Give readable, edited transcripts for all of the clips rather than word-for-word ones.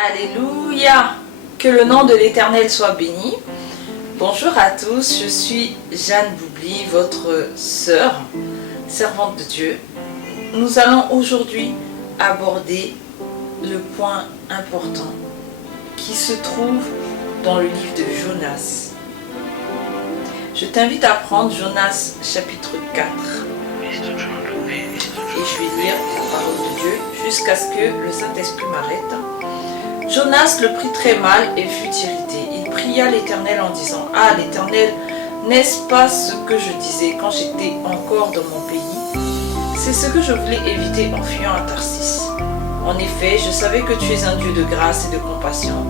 Alléluia! Que le nom de l'Éternel soit béni. Bonjour à tous, je suis Jeanne Boubli, votre sœur, servante de Dieu. Nous allons aujourd'hui aborder le point important qui se trouve dans le livre de Jonas. Je t'invite à prendre Jonas chapitre 4 et je vais lire la parole de Dieu jusqu'à ce que le Saint-Esprit m'arrête. Jonas le prit très mal et fut irrité. Il pria l'Éternel en disant: Ah l'Éternel, n'est-ce pas ce que je disais quand j'étais encore dans mon pays? C'est ce que je voulais éviter en fuyant à Tarsis. En effet, je savais que tu es un Dieu de grâce et de compassion,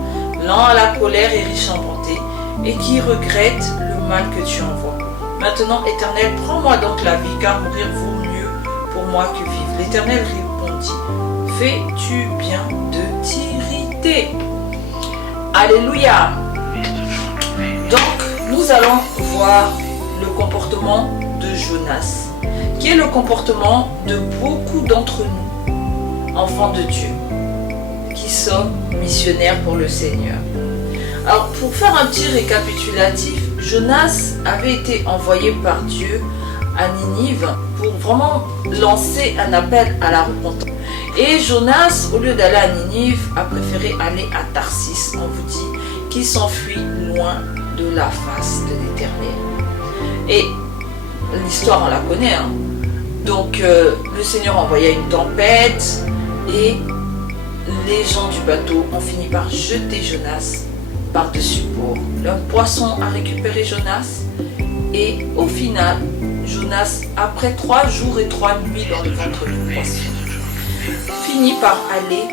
lent à la colère et riche en bonté, et qui regrette le mal que tu envoies. Maintenant, Éternel, prends-moi donc la vie, car mourir vaut mieux pour moi que vivre. L'Éternel répondit: Fais-tu bien de t'irriter? Alléluia. Donc, nous allons voir le comportement de Jonas, qui est le comportement de beaucoup d'entre nous, enfants de Dieu, qui sommes missionnaires pour le Seigneur. Alors, pour faire un petit récapitulatif, Jonas avait été envoyé par Dieu à Ninive pour vraiment lancer un appel à la repentance. Et Jonas, au lieu d'aller à Ninive, a préféré aller à Tarsis. On vous dit qu'il s'enfuit loin de la face de l'Éternel. Et l'histoire, on la connaît. Donc, le Seigneur envoya une tempête et les gens du bateau ont fini par jeter Jonas par-dessus bord. Un poisson a récupéré Jonas et au final, Jonas, après 3 jours et 3 nuits dans le ventre du poisson, finit par aller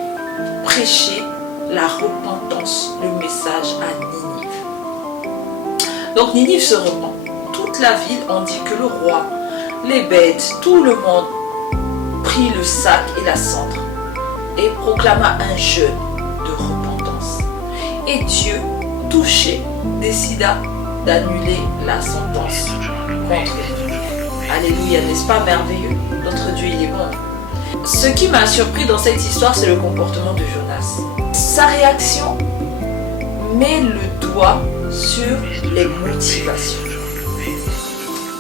prêcher la repentance, le message à Ninive. Donc Ninive se repent. Toute la ville, on dit que le roi, les bêtes, tout le monde prit le sac et la cendre et proclama un jeûne de repentance. Et Dieu, touché, décida d'annuler la sentence contre lui. Alléluia, n'est-ce pas merveilleux? Notre Dieu, il est bon. Ce qui m'a surpris dans cette histoire, c'est le comportement de Jonas. Sa réaction met le doigt sur les motivations.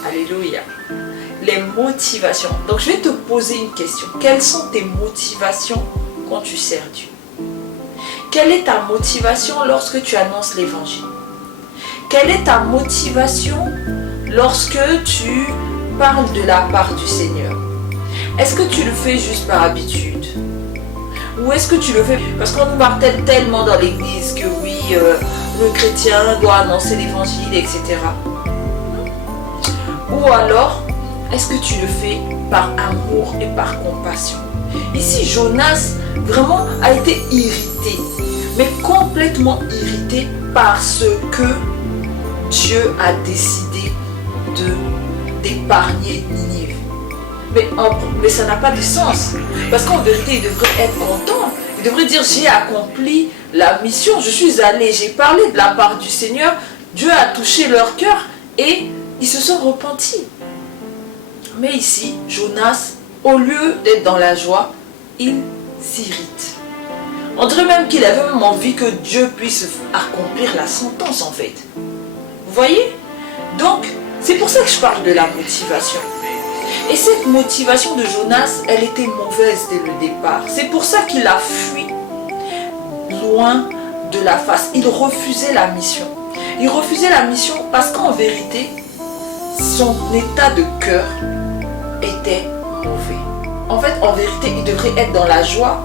Alléluia. Les motivations. Donc je vais te poser une question. Quelles sont tes motivations quand tu sers Dieu? Quelle est ta motivation lorsque tu annonces l'évangile? Quelle est ta motivation lorsque tu parles de la part du Seigneur? Est-ce que tu le fais juste par habitude? Ou est-ce que tu le fais parce qu'on nous martèle tellement dans l'église que oui, le chrétien doit annoncer l'évangile, etc. Ou alors, est-ce que tu le fais par amour et par compassion? Ici, Jonas vraiment a été irrité, mais complètement irrité parce que Dieu a décidé d'épargner Ninive. Mais ça n'a pas de sens. Parce qu'en vérité, il devrait être content. Il devrait dire: j'ai accompli la mission, je suis allé, j'ai parlé de la part du Seigneur, Dieu a touché leur cœur et ils se sont repentis. Mais ici, Jonas, au lieu d'être dans la joie, il s'irrite. On dirait même qu'il avait même envie que Dieu puisse accomplir la sentence en fait. Vous voyez? Donc, c'est pour ça que je parle de la motivation. Et cette motivation de Jonas, elle était mauvaise dès le départ. C'est pour ça qu'il a fui loin de la face. Il refusait la mission. Il refusait la mission parce qu'en vérité, son état de cœur était mauvais. En fait, en vérité, il devrait être dans la joie.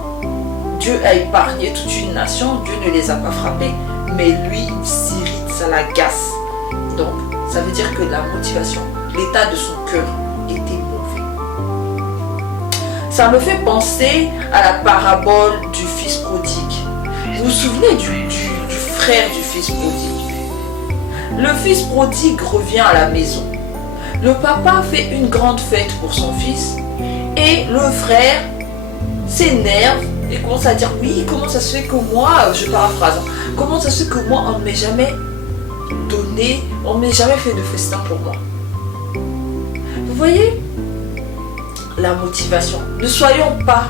Dieu a épargné toute une nation, Dieu ne les a pas frappés, mais lui, il s'irrite, ça l'agace. Donc, ça veut dire que la motivation, l'état de son cœur était mauvais. Ça me fait penser à la parabole du fils prodigue. Vous vous souvenez du frère du fils prodigue? Le fils prodigue revient à la maison. Le papa fait une grande fête pour son fils et le frère s'énerve et commence à dire: oui, comment ça se fait que moi, je paraphrase, comment ça se fait que moi on ne m'ait jamais donné, on ne m'ait jamais fait de festin pour moi? Vous voyez la motivation. Ne soyons pas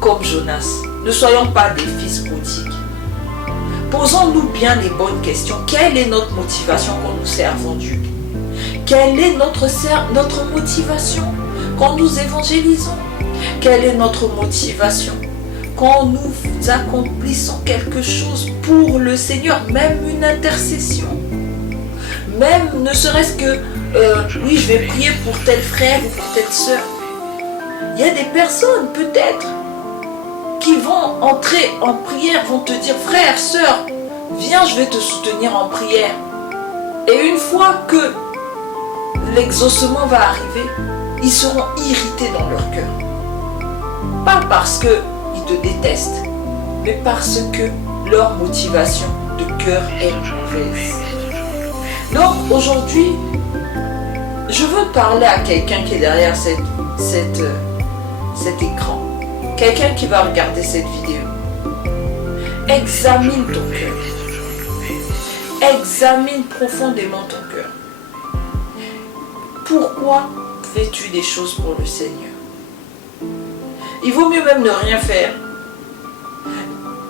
comme Jonas. Ne soyons pas des fils prodigues. Posons-nous bien les bonnes questions. Quelle est notre motivation quand nous servons Dieu? Quelle est notre motivation quand nous évangélisons? Quelle est notre motivation quand nous accomplissons quelque chose pour le Seigneur, même une intercession? Même ne serait-ce que, oui, je vais prier pour tel frère ou pour telle soeur. Il y a des personnes, peut-être, qui vont entrer en prière, vont te dire, frère, sœur, viens, je vais te soutenir en prière. Et une fois que l'exaucement va arriver, ils seront irrités dans leur cœur. Pas parce qu'ils te détestent, mais parce que leur motivation de cœur est mauvaise. Donc aujourd'hui, je veux parler à quelqu'un qui est derrière cet écran. Quelqu'un qui va regarder cette vidéo. Examine ton cœur. Examine profondément ton cœur. Pourquoi fais-tu des choses pour le Seigneur? Il vaut mieux même ne rien faire,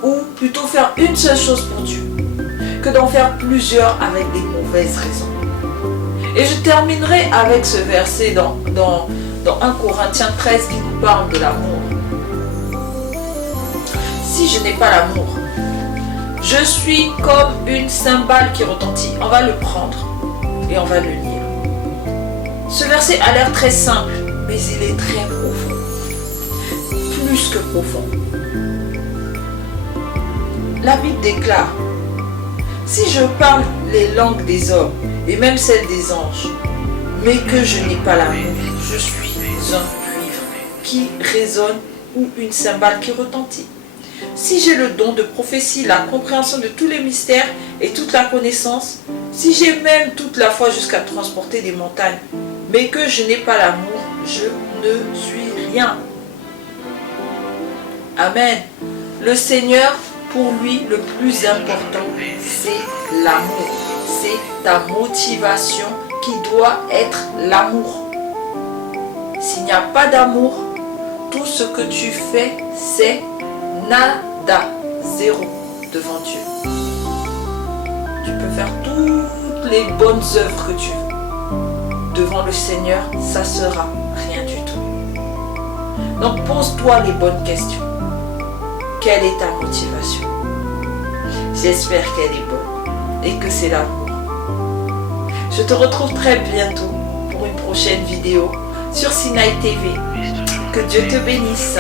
ou plutôt faire une seule chose pour Dieu, que d'en faire plusieurs avec des mauvaises raisons. Et je terminerai avec ce verset dans 1 Corinthiens 13 qui nous parle de l'amour. Si je n'ai pas l'amour, je suis comme une cymbale qui retentit. On va le prendre et on va le lire. Ce verset a l'air très simple, mais il est très profond. Plus que profond. La Bible déclare, si je parle les langues des hommes et même celles des anges, mais que je n'ai pas l'amour, je suis un cuivre qui résonne ou une cymbale qui retentit. Si j'ai le don de prophétie, la compréhension de tous les mystères et toute la connaissance, si j'ai même toute la foi jusqu'à transporter des montagnes, mais que je n'ai pas l'amour, je ne suis rien. Amen. Le Seigneur, pour lui, le plus important, c'est l'amour. C'est ta motivation qui doit être l'amour. S'il n'y a pas d'amour, tout ce que tu fais, c'est nada, zéro devant Dieu. Tu peux faire toutes les bonnes œuvres que tu veux. Devant le Seigneur, ça sera rien du tout. Donc pose-toi les bonnes questions. Quelle est ta motivation? J'espère qu'elle est bonne et que c'est l'amour. Je te retrouve très bientôt pour une prochaine vidéo sur Sinaï TV. Que Dieu te bénisse.